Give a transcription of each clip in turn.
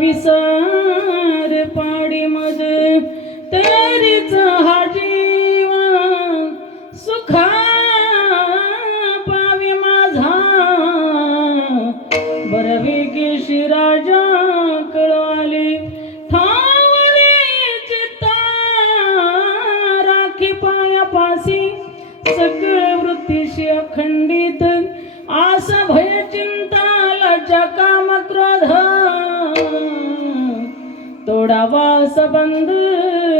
विसार पाडी मज तयारीच हा जीवा सुखा पावी माझा बरवेगी शिराजा कळवाली ठावले चित्ता राखी पायापासी सकळ वृत्तीशी अखंडित तोडावा सबंध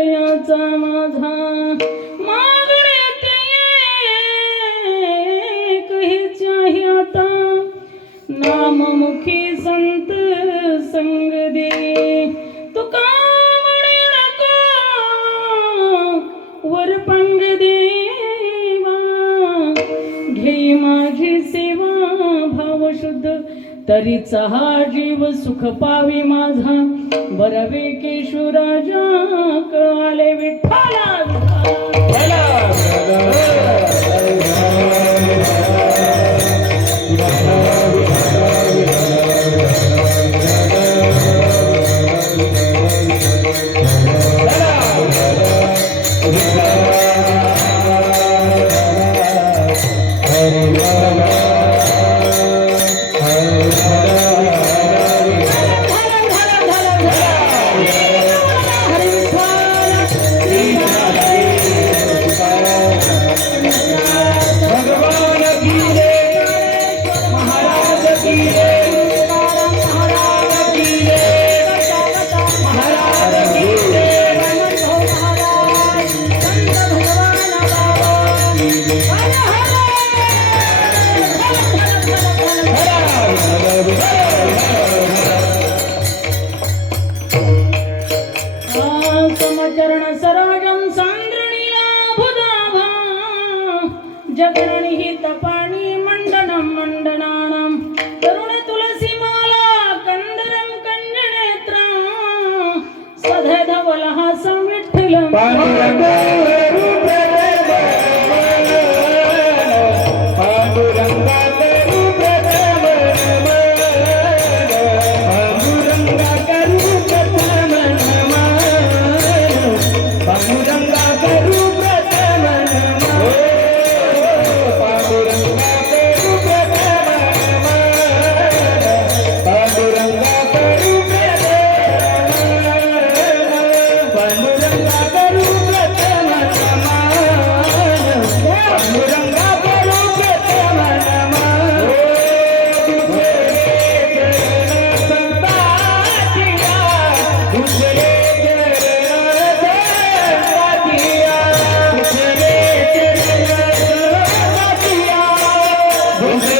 याचा माझा. मागण्या कहीच आता. नाममुखी संत संग दे. तुका म्हणे नको वर पंग देवा. घे माझी सेवा भाव शुद्ध हा जीव सुख पावी माझा. बरवे केशुराजा जगरणिहित पाणी मण्डनं मण्डनानां तरुणतुलसीमाला कन्दरं कन्यनेत्रं सधधवलः समिठ्ठिलं Jose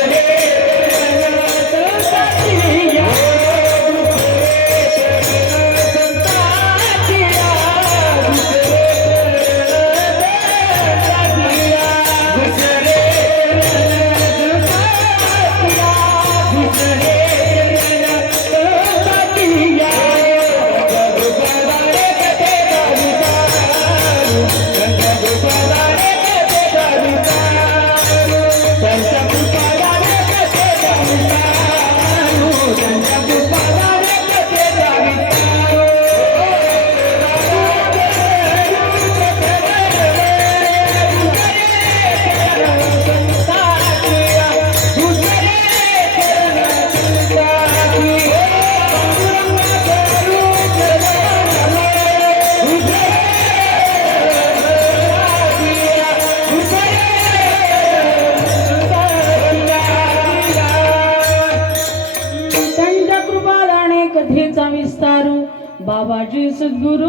बाबाजी सद्गुरु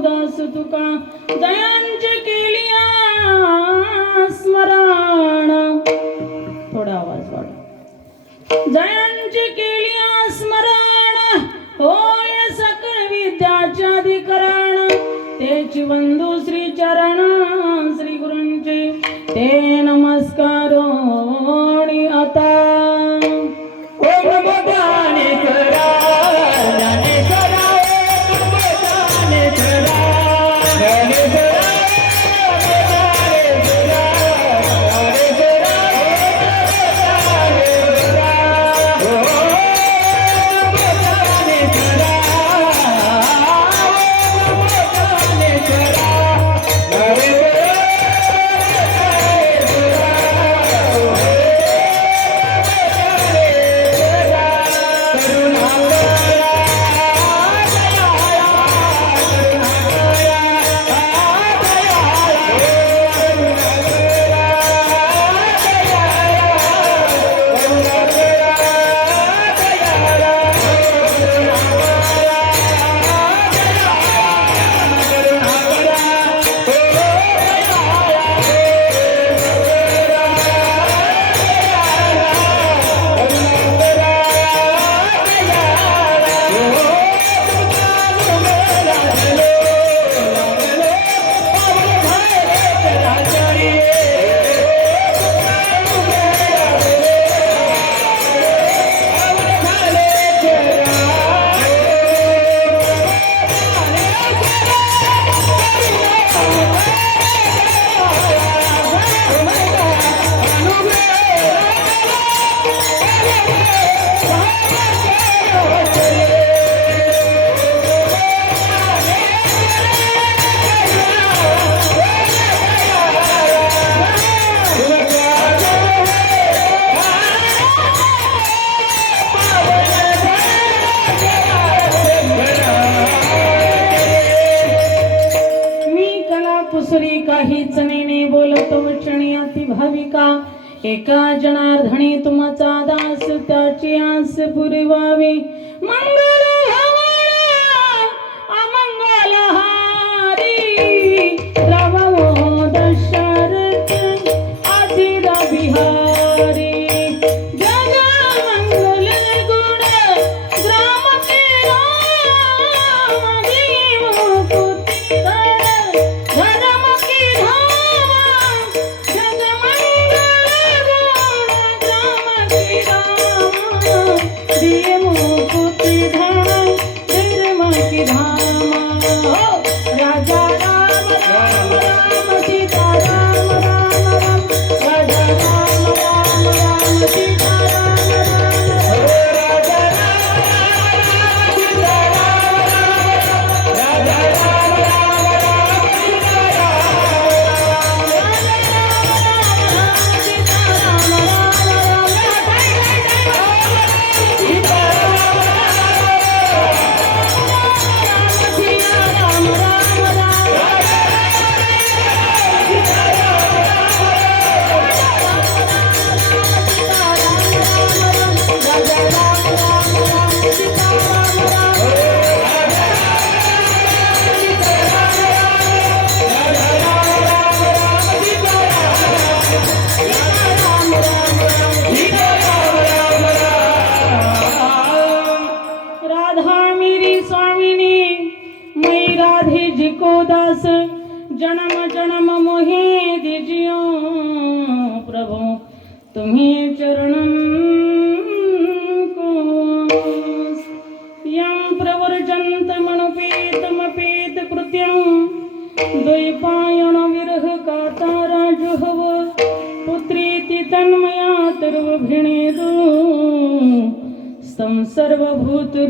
दास तुका दयांचे केलिया स्मरण. थोडा आवाज वाढ जयांचे केलिया स्मरण. होय सकळ विद्याच्या अधिकरण. तेची बंधू श्री चरण श्री गुरूंचे. ते नमस्कार आता एका जनार्धणी तुमचा दास त्याची आस पुरवावी. मंगळ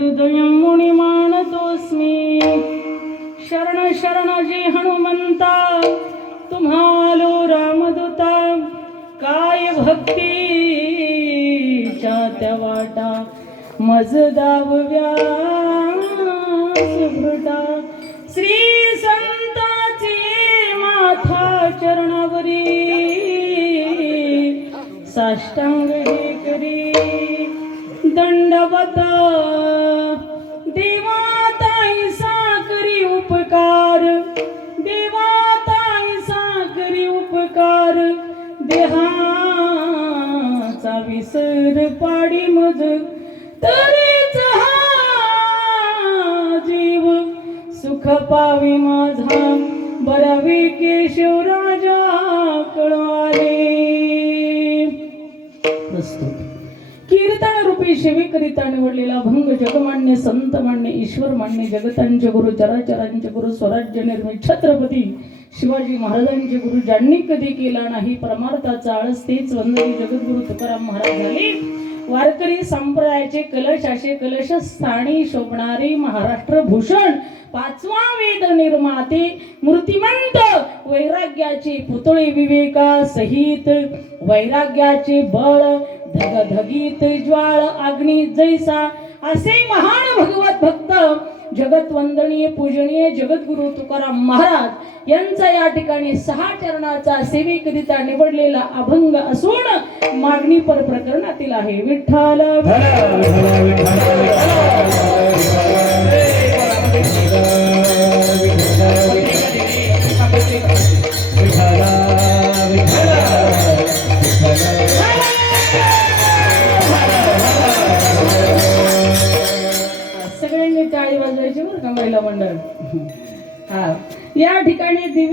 सर्वभूतहृदयं मुनिमानतोऽस्मि। शरण शरण जी हनुमंता तुम्हालो रामदूता काय भक्ती त्या वाटा मज दावव्या सुभृता श्री संताची माथा चरणावरी साष्टांग हे करी दंडवत पाडी मज तरीच हा जीव. सुख पावी माझा बरावी केशवराजा कळवाले कीर्तन रूपी शिविकरिता निवडलेला भंग जगमान्य संत मान्य ईश्वर मान्य जगतांचे गुरु चराचरांचे गुरु स्वराज्य निर्मित छत्रपती शिवाजी महाराजांचे गुरु ज्यांनी कधी केला नाही परमार्थाचा आळस तेच वंदनी जगद्गुरु तुकाराम महाराज झाले. वारकरी संप्रदायाचे कलश असे कलश स्थानी शोभणारे महाराष्ट्र भूषण पाचवा वेद निर्माते मूर्तिमंत वैराग्याचे पुतळे विवेका सहित वैराग्याचे बळ धगधगीत ज्वाळ अग्नी जैसा असे महान भगवत भक्त जगत वंदनीय पूजनीय जगद्गुरु तुकाराम महाराज यांचा या ठिकाणी सहा चरणाचा सेवेकरिता निवडलेला अभंग असून मागणी पर प्रकरणातील आहे. विठ्ठल